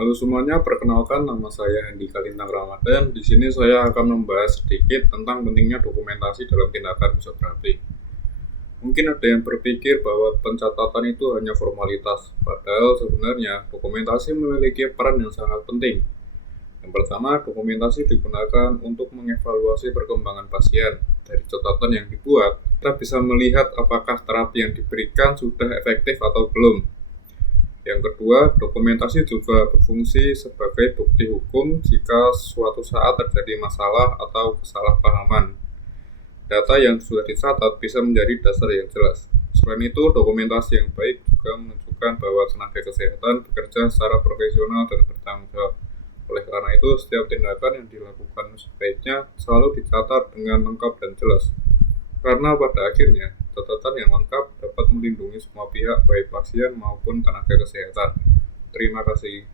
Halo semuanya, perkenalkan nama saya Handi Kalintang Ramadan. Di sini saya akan membahas sedikit tentang pentingnya dokumentasi dalam tindakan fisioterapi. Mungkin ada yang berpikir bahwa pencatatan itu hanya formalitas, padahal sebenarnya dokumentasi memiliki peran yang sangat penting. Yang pertama, dokumentasi digunakan untuk mengevaluasi perkembangan pasien. Dari catatan yang dibuat, kita bisa melihat apakah terapi yang diberikan sudah efektif atau belum. Yang kedua, dokumentasi juga berfungsi sebagai bukti hukum jika suatu saat terjadi masalah atau kesalahpahaman. Data yang sudah dicatat bisa menjadi dasar yang jelas. Selain itu, dokumentasi yang baik juga menunjukkan bahwa tenaga kesehatan bekerja secara profesional dan bertanggung jawab. Oleh karena itu, setiap tindakan yang dilakukan sebaiknya selalu dicatat dengan lengkap dan jelas. Karena pada akhirnya, catatan yang lengkap dapat melindungi semua pihak, baik pasien maupun tenaga kesehatan. Terima kasih.